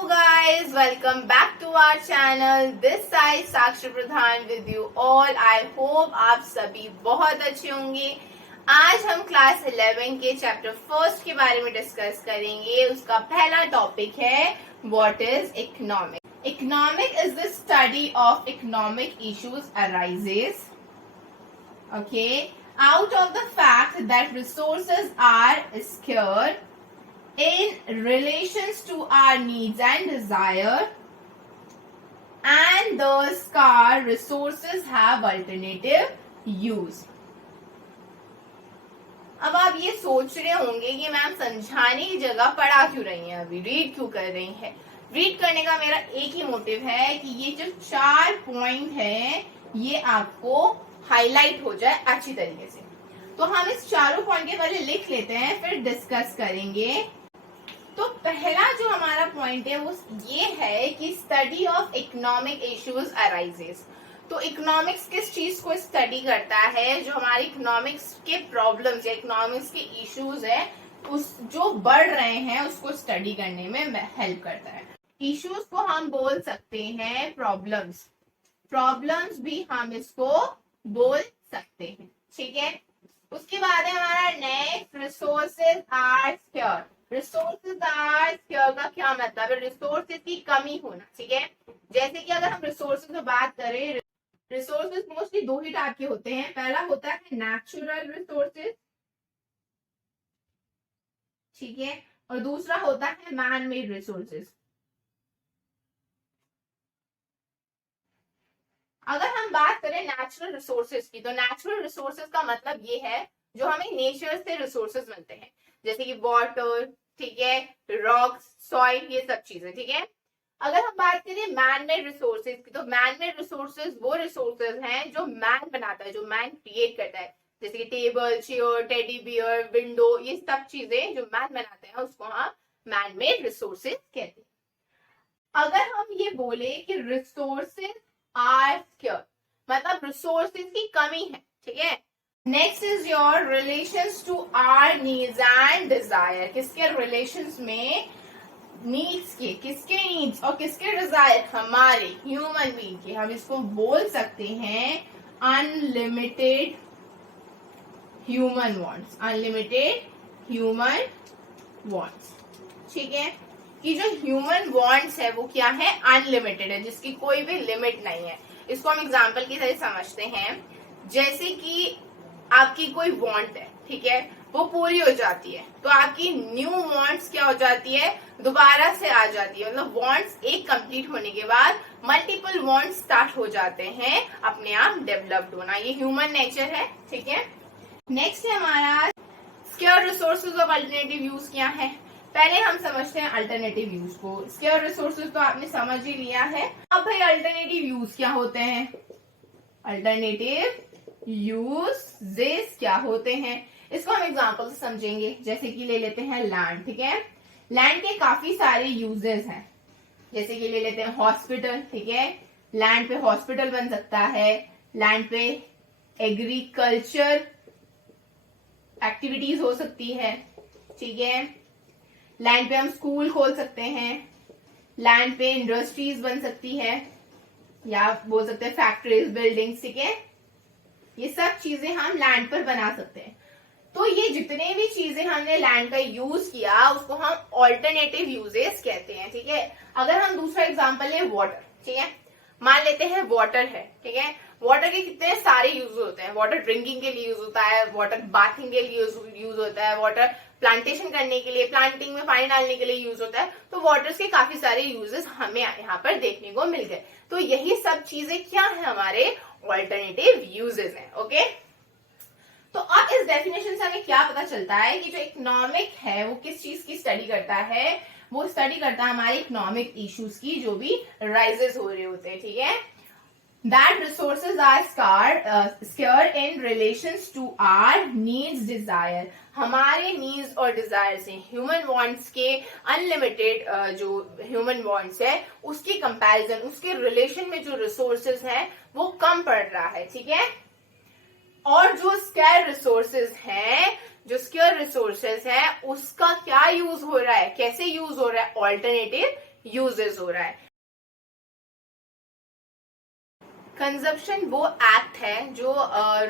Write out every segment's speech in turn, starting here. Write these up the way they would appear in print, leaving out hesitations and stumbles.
Hello guys, welcome back to our channel. This side Sakshi Pradhan with you all. I hope आप सभी बहुत अच्छे होंगे. आज हम क्लास 11 के चैप्टर फर्स्ट के बारे में डिस्कस करेंगे. उसका पहला टॉपिक है What is economic? Economic is the study of economic issues arises. Okay, out of the fact that resources are scarce in relations to our needs and desire, and the scarce resources have alternative use. अब आप ये सोच रहे होंगे कि ma'am समझाने की जगह पढ़ा क्यों रही हैं, अभी रीड क्यों कर रही हैं. रीड करने का मेरा एक ही मोटिव है कि ये जो 4 पॉइंट है ये आपको हाईलाइट हो जाए अच्छी तरीके से. तो हम इस चारों पॉइंट के पहले लिख लेते हैं, फिर डिस्कस करेंगे. तो पहला जो हमारा पॉइंट है वो ये है कि study of economic issues arises. तो इकोनॉमिक्स किस चीज को स्टडी करता है? जो हमारे इकोनॉमिक्स के प्रॉब्लम्स या इकोनॉमिक्स के इश्यूज है उस जो बढ़ रहे हैं उसको स्टडी करने में हेल्प करता है. इश्यूज को हम बोल सकते हैं प्रॉब्लम्स. प्रॉब्लम्स भी हम इसको बोल सकते हैं. ठीक है. उसके बाद है हमारा next resources are scarce. Resources are scarce का क्या मतलब है? रिसोर्सेज की कमी होना. ठीक है. जैसे कि अगर हम रिसोर्सेज में बात करें, रिसोर्सेज मोस्टली 2 ही टाइप के होते हैं. पहला होता है नेचुरल रिसोर्सेज, ठीक है, और दूसरा होता है मैन मेड रिसोर्सेज. अगर हम बात करें नेचुरल रिसोर्सेज की, तो नेचुरल रिसोर्सेज का मतलब ये है जो हमें नेचर से रिसोर्सेज मिलते हैं, जैसे कि वाटर, ठीक है, रॉक्स, सॉइल, ये सब चीजें. ठीक है. अगर हम बात करें मैन मेड रिसोर्सेज की, तो मैन मेड रिसोर्सेज वो रिसोर्सेज हैं जो मैन बनाता है, जो मैन क्रिएट करता है, जैसे कि table, chair, teddy bear, window, ये सब चीजें जो मैन बनाते हैं उसको हम मैन मेड रिसोर्सेज कहते हैं. अगर हम ये बोले कि रिसोर्सेज आर स्क्योर, मतलब रिसोर्सेज की कमी है. ठीक है. Next is your relations to our needs and desire. किसके रिलेशंस में? नीड्स के. किसके नीड्स और किसके डिजायर? हमारे ह्यूमन बीइंग के. हम इसको बोल सकते हैं unlimited human wants. Unlimited human wants. ठीक है. कि जो ह्यूमन वांट्स है वो क्या है? अनलिमिटेड है, जिसकी कोई भी लिमिट नहीं है. इसको हम एग्जांपल की तरह समझते हैं. जैसे कि आपकी कोई वांट है, ठीक है, वो पूरी हो जाती है तो आपकी न्यू वांट्स क्या हो जाती है? दोबारा से आ जाती है. मतलब वांट्स एक कंप्लीट होने के बाद मल्टीपल वांट्स स्टार्ट हो जाते हैं अपने आप डेवलप्ड होना. ये ह्यूमन नेचर है. ठीक है. नेक्स्ट है हमारा square resources of alternative use. क्या है? पहले हम समझते हैं अल्टरनेटिव यूज को. स्क्योर रिसोर्सेज तो आपने समझ ही लिया है. अब भाई अल्टरनेटिव यूज क्या होते हैं? अल्टरनेटिव यूजेस क्या होते हैं इसको हम एग्जांपल से समझेंगे. जैसे कि ले लेते हैं लैंड. ठीक है. लैंड के काफी सारे यूजेस हैं. जैसे कि ले लेते हैं हॉस्पिटल. ठीक है. लैंड पे हॉस्पिटल बन सकता है. लैंड पे एग्रीकल्चर एक्टिविटीज हो सकती है. ठीक है. लैंड पे हम स्कूल खोल सकते हैं. लैंड पे इंडस्ट्रीज बन सकती है या बोल सकते हैं फैक्ट्रीज, बिल्डिंग्स. ठीक है. ये सब चीजें हम लैंड पर बना सकते हैं. तो ये जितने भी चीजें हमने लैंड का यूज किया उसको हम ऑल्टरनेटिव यूजेस कहते हैं. ठीक है. अगर हम दूसरा एग्जांपल ले वाटर. ठीक है. मान लेते हैं वाटर है. ठीक है. वाटर के कितने सारे यूज होते हैं. वाटर ड्रिंकिंग के लिए यूज होता है, वाटर बाथिंग के लिए यूज होता है, वाटर प्लांटेशन करने के लिए, प्लांटिंग में पानी डालने के लिए यूज होता है. तो वाटर्स के काफी सारे यूजेस हमें यहाँ पर देखने को मिल गए. तो यही सब चीजें क्या है? हमारे ऑल्टरनेटिव यूजेस हैं. ओके. तो अब इस डेफिनेशन से हमें क्या पता चलता है कि जो इकोनॉमिक है वो किस चीज की स्टडी करता है? वो स्टडी करता है हमारे इकोनॉमिक इश्यूज की जो भी राइजेस हो रहे होते हैं. ठीक है. That resources are scarce in relations to our needs, desire. हमारे needs और desire से ह्यूमन वांट्स के अनलिमिटेड जो ह्यूमन वांट्स है उसकी कंपैरिजन, उसके रिलेशन में जो रिसोर्सेज है वो कम पड़ रहा है. ठीक है. और जो स्कैर रिसोर्सेज हैं, जो स्क्योर रिसोर्सेज है उसका क्या यूज हो रहा है? कैसे यूज हो रहा है? ऑल्टरनेटिव यूजेस हो रहा है। कंजप्शन वो एक्ट है जो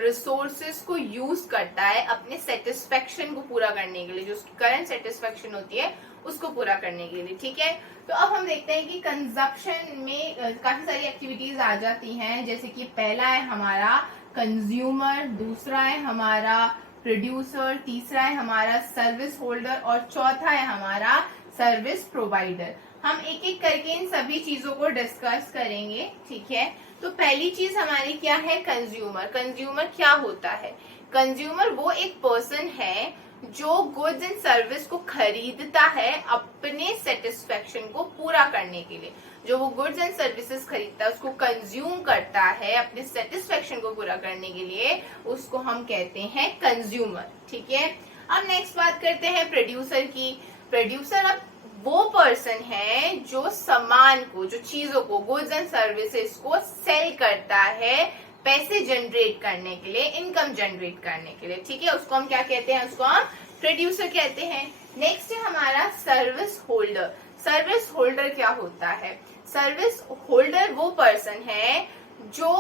रिसोर्सेस को यूज करता है अपने सेटिस्फेक्शन को पूरा करने के लिए, जो उसकी करंट सेटिस्फेक्शन होती है उसको पूरा करने के लिए, ठीक है। तो अब हम देखते हैं कि कंजप्शन में काफी सारी एक्टिविटीज आ जाती हैं, जैसे कि पहला है हमारा कंज्यूमर, दूसरा है हमारा प्रोड्यूसर, तीसरा है हमारा सर्विस होल्डर और चौथा है हमारा सर्विस प्रोवाइडर। हम एक एक करके इन सभी चीजों को डिस्कस करेंगे, ठीक है। तो पहली चीज हमारी क्या है, कंज्यूमर। कंज्यूमर क्या होता है? कंज्यूमर वो एक पर्सन है जो गुड्स एंड सर्विस को खरीदता है अपने सेटिस्फेक्शन को पूरा करने के लिए। जो वो गुड्स एंड सर्विसेज खरीदता है उसको कंज्यूम करता है अपने सेटिस्फेक्शन को पूरा करने के लिए, उसको हम कहते हैं कंज्यूमर, ठीक है। अब नेक्स्ट बात करते हैं प्रोड्यूसर की। प्रोड्यूसर अब वो पर्सन है जो सामान को, जो चीजों को, गुड्स एंड सर्विसेज को सेल करता है पैसे जनरेट करने के लिए, इनकम जनरेट करने के लिए, ठीक है। उसको हम क्या कहते हैं? उसको हम प्रोड्यूसर कहते हैं। नेक्स्ट है हमारा सर्विस होल्डर। सर्विस होल्डर क्या होता है? सर्विस होल्डर वो पर्सन है जो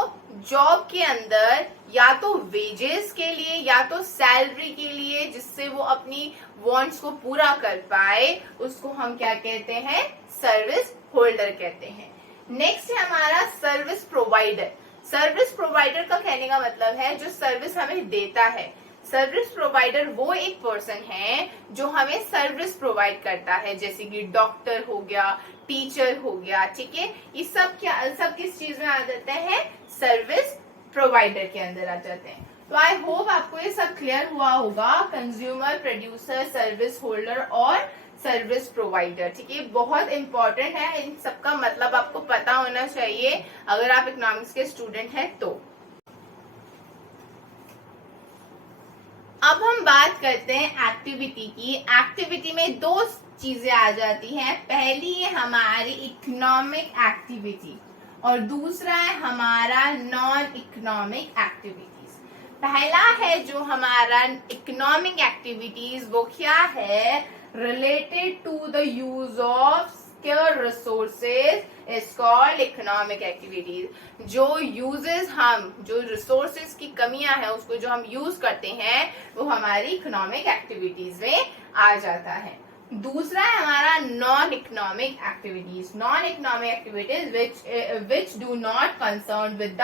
जॉब के अंदर या तो वेजेस के लिए या तो सैलरी के लिए, जिससे वो अपनी वांट्स को पूरा कर पाए, उसको हम क्या कहते हैं? सर्विस होल्डर कहते हैं। नेक्स्ट है हमारा सर्विस प्रोवाइडर। सर्विस प्रोवाइडर का कहने का मतलब है जो सर्विस हमें देता है। सर्विस प्रोवाइडर वो एक पर्सन है जो हमें सर्विस प्रोवाइड करता है, जैसे कि डॉक्टर हो गया, टीचर हो गया, ठीक है। ये सब किस चीज में आ जाते हैं? सर्विस प्रोवाइडर के अंदर आ जाते हैं। तो आई होप आपको ये सब क्लियर हुआ होगा, कंज्यूमर, प्रोड्यूसर, सर्विस होल्डर और सर्विस प्रोवाइडर, ठीक है। बहुत इंपॉर्टेंट है, इन सबका मतलब आपको पता होना चाहिए अगर आप इकोनॉमिक्स के स्टूडेंट हैं तो। अब हम बात करते हैं एक्टिविटी की। एक्टिविटी में दो चीजें आ जाती हैं। पहली है हमारी इकोनॉमिक एक्टिविटी और दूसरा है हमारा नॉन इकोनॉमिक एक्टिविटीज। पहला है जो हमारा इकोनॉमिक एक्टिविटीज, वो क्या है? Related to the use of scarce resources is called economic activities। जो यूजेस, हम जो रिसोर्सेज की कमियां है उसको जो हम यूज करते हैं वो हमारी इकोनॉमिक एक्टिविटीज में आ जाता है। दूसरा है हमारा non economic activities. Non economic activities which do not concern with the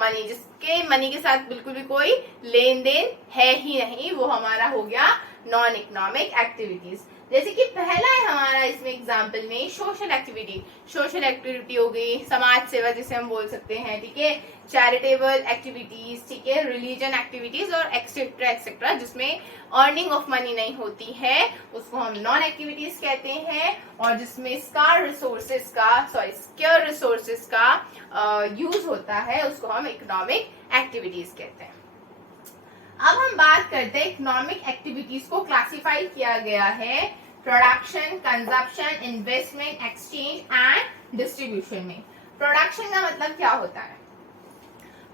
money, जिसके मनी के साथ बिल्कुल भी कोई लेन देन है ही नहीं, वो हमारा हो गया नॉन इकोनॉमिक एक्टिविटीज। जैसे कि पहला है हमारा इसमें एग्जाम्पल में सोशल एक्टिविटी। सोशल एक्टिविटी हो गई समाज सेवा जिसे हम बोल सकते हैं, ठीक है, चैरिटेबल एक्टिविटीज, ठीक है, रिलीजन एक्टिविटीज और एक्सेट्रा एक्सेट्रा, जिसमें अर्निंग ऑफ मनी नहीं होती है उसको हम नॉन एक्टिविटीज कहते हैं। और जिसमें स्कार रिसोर्सेज का यूज होता है उसको हम इकोनॉमिक एक्टिविटीज कहते हैं। अब हम बात करते हैं इकोनॉमिक एक्टिविटीज को क्लासिफाई किया गया है production, consumption, investment, exchange and distribution में। प्रोडक्शन का मतलब क्या होता है?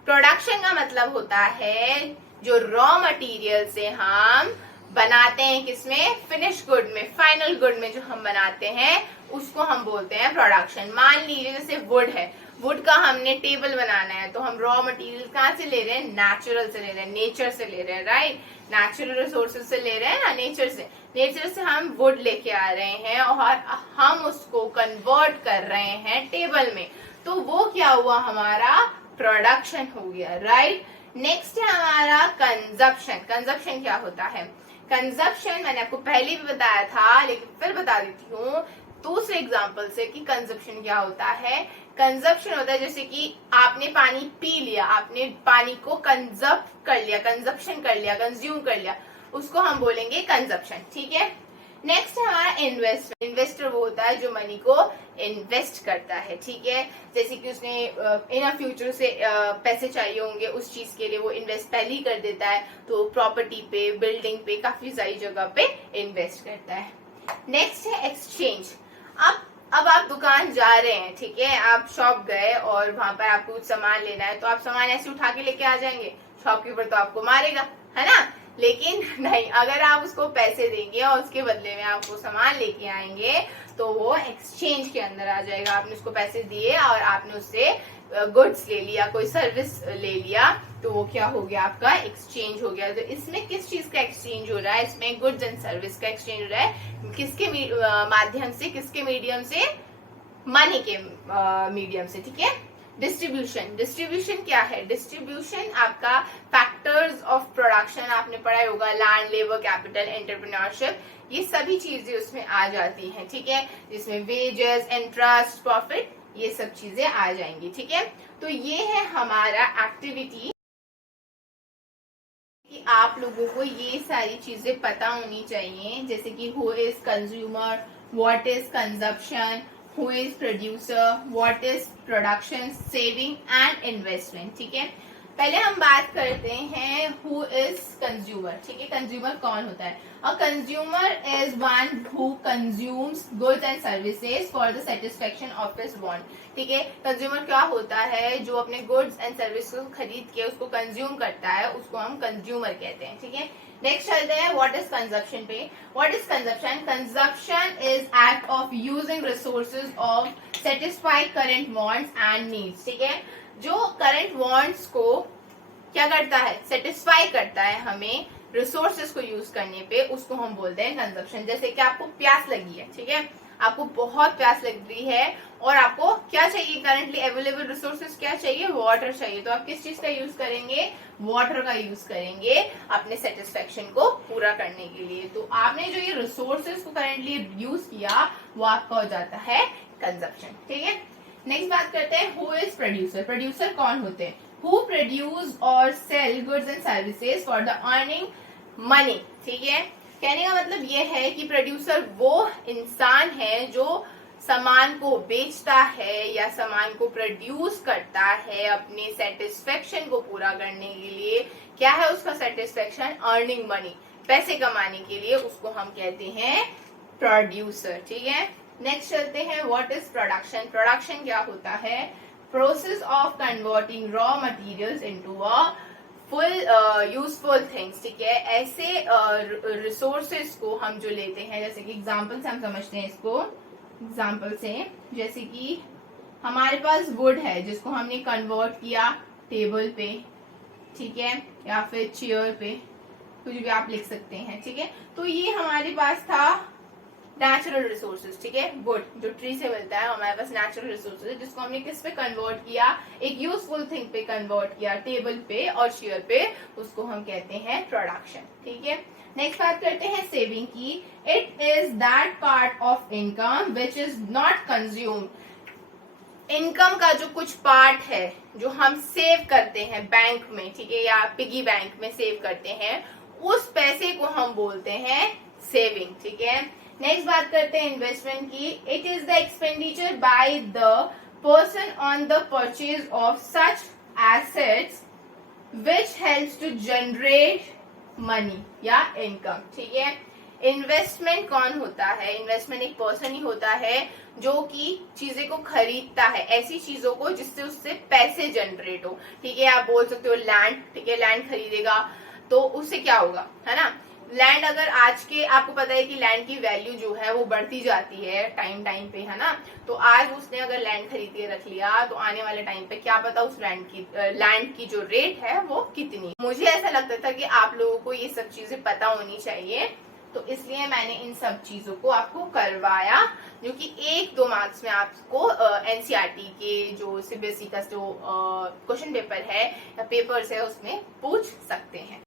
प्रोडक्शन का मतलब होता है जो रॉ मटेरियल से हम बनाते हैं, किसमें? फिनिश गुड में, फाइनल गुड में जो हम बनाते हैं उसको हम बोलते हैं प्रोडक्शन। मान लीजिए जैसे वुड है, वुड का हमने टेबल बनाना है तो हम रॉ मटेरियल कहाँ से ले रहे हैं? नेचुरल से ले रहे हैं, नेचर से ले रहे हैं, राइट। नेचुरल रिसोर्सेज से ले रहे हैं ना, नेचर से। नेचर से हम वुड लेके आ रहे हैं और हम उसको कन्वर्ट कर रहे हैं टेबल में, तो वो क्या हुआ? हमारा प्रोडक्शन हो गया, राइट। नेक्स्ट है हमारा कंजप्शन। कंजप्शन क्या होता है? कंजप्शन मैंने आपको पहले भी बताया था लेकिन फिर बता देती हूँ दूसरे एग्जाम्पल से कि कंजप्शन क्या होता है। कंजप्शन होता है जैसे कि आपने पानी पी लिया, आपने पानी को कंजप्ट कर लिया, कंजप्शन कर लिया, कंज्यूम कर लिया, उसको हम बोलेंगे कंजप्शन, ठीक है। नेक्स्ट है हमारा इन्वेस्टमेंट। इन्वेस्टर वो होता है जो मनी को इन्वेस्ट करता है, ठीक है। जैसे कि उसने इन फ्यूचर से पैसे चाहिए होंगे उस चीज के लिए, वो इन्वेस्ट पहले ही कर देता है, तो प्रॉपर्टी पे, बिल्डिंग पे, काफी सारी जगह पे इन्वेस्ट करता है। नेक्स्ट है एक्सचेंज। अब आप दुकान जा रहे हैं, ठीक है, आप शॉप गए और वहां पर आपको कुछ सामान लेना है, तो आप सामान ऐसे उठा के लेके आ जाएंगे, शॉपकीपर तो आपको मारेगा, है ना। लेकिन नहीं, अगर आप उसको पैसे देंगे और उसके बदले में आपको सामान लेके आएंगे तो वो एक्सचेंज के अंदर आ जाएगा। आपने उसको पैसे दिए और आपने उससे गुड्स ले लिया, कोई सर्विस ले लिया, तो वो क्या हो गया, आपका एक्सचेंज हो गया। तो इसमें किस चीज का एक्सचेंज हो रहा है, इसमें गुड्स एंड सर्विस का एक्सचेंज हो रहा है। किसके माध्यम से, किसके मीडियम से, मनी के मीडियम से, ठीक है। डिस्ट्रीब्यूशन, डिस्ट्रीब्यूशन क्या है, डिस्ट्रीब्यूशन आपका फैक्टर्स ऑफ प्रोडक्शन आपने पढ़ा होगा, लैंड, लेबर, कैपिटल, एंटरप्रेन्योरशिप, ये सभी चीजें उसमें आ जाती हैं, ठीक है। जिसमें वेजेस, इंटरेस्ट, प्रॉफिट, ये सब चीजें आ जाएंगी, ठीक है। तो ये है हमारा एक्टिविटी कि आप लोगों को ये सारी चीजें पता होनी चाहिए, जैसे कि who is consumer, what is consumption, who is producer, what is production, saving and investment, ठीक है। पहले हम बात करते हैं हु इज कंज्यूमर, ठीक है। कंज्यूमर कौन होता है? A consumer is one who consumes goods and services for the satisfaction of his want, ठीक है। कंज्यूमर क्या होता है? जो अपने गुड्स एंड सर्विस को खरीद के उसको कंज्यूम करता है, उसको हम कंज्यूमर कहते हैं, ठीक है। नेक्स्ट चलते हैं व्हाट इज कंजप्शन पे। What is consumption? Consumption is act of using resources of satisfy current wants and needs, ठीक है। जो करंट वांट्स को क्या करता है, सेटिस्फाई करता है हमें रिसोर्सेज को यूज करने पे, उसको हम बोलते हैं कंजप्शन। जैसे कि आपको प्यास लगी है, ठीक है, आपको बहुत प्यास लग रही है और आपको क्या चाहिए, करंटली अवेलेबल रिसोर्सेज क्या चाहिए, वाटर चाहिए, तो आप किस चीज का यूज करेंगे, वाटर का यूज करेंगे अपने सेटिस्फेक्शन को पूरा करने के लिए। तो आपने जो ये रिसोर्सेज को करंटली यूज किया वो आपका हो जाता है कंजप्शन, ठीक है। नेक्स्ट बात करते हैं हु इज प्रोड्यूसर। प्रोड्यूसर कौन होते हैं? हु प्रोड्यूस और sell goods and services for the earning money, ठीक है। कहने का मतलब ये है कि प्रोड्यूसर वो इंसान है जो सामान को बेचता है या सामान को प्रोड्यूस करता है अपने सेटिस्फेक्शन को पूरा करने के लिए। क्या है उसका सेटिस्फेक्शन? अर्निंग मनी, पैसे कमाने के लिए, उसको हम कहते हैं प्रोड्यूसर, ठीक है। नेक्स्ट चलते हैं व्हाट इज प्रोडक्शन। प्रोडक्शन क्या होता है? Process of converting raw materials into a full useful things, ठीक है। ऐसे रिसोर्सेज को हम जो लेते हैं, जैसे कि एग्जांपल से हम समझते हैं इसको, एग्जांपल से जैसे कि हमारे पास वुड है जिसको हमने कन्वर्ट किया टेबल पे, ठीक है, या फिर चेयर पे, कुछ भी आप लिख सकते हैं, ठीक है। तो ये हमारे पास था नेचुरल रिसोर्सेज, ठीक है। वुड जो ट्री से मिलता है, हमारे पास नेचुरल रिसोर्सेज है जिसको हमने किस पे कन्वर्ट किया, एक यूजफुल थिंग पे कन्वर्ट किया, टेबल पे और चेयर पे, उसको हम कहते हैं प्रोडक्शन, ठीक है। नेक्स्ट बात करते हैं सेविंग की। It is that part of income which is not consume. Income का जो कुछ पार्ट है जो हम सेव करते हैं बैंक में, ठीक है, या पिगी बैंक में सेव करते हैं, उस पैसे को हम बोलते हैं सेविंग, ठीक है। नेक्स्ट बात करते हैं इन्वेस्टमेंट की। It is the expenditure by the person on the purchase of such assets which helps to generate money या इनकम, ठीक है। इन्वेस्टमेंट कौन होता है? इन्वेस्टमेंट एक पर्सन ही होता है जो कि चीजें को खरीदता है, ऐसी चीजों को जिससे उससे पैसे जनरेट हो, ठीक है। आप बोल सकते हो लैंड, ठीक है, लैंड खरीदेगा तो उससे क्या होगा, है ना। लैंड अगर आज के, आपको पता है कि लैंड की वैल्यू जो है वो बढ़ती जाती है टाइम पे, है ना। तो आज उसने अगर लैंड खरीद के रख लिया तो आने वाले टाइम पे क्या पता उस लैंड की जो रेट है वो कितनी। मुझे ऐसा लगता था कि आप लोगों को ये सब चीजें पता होनी चाहिए, तो इसलिए मैंने इन सब चीजों को आपको करवाया, जो कि 1-2 मार्क्स में आपको एनसीईआरटी के जो सीबीएसई का जो क्वेश्चन पेपर है या पेपर्स है उसमें पूछ सकते हैं।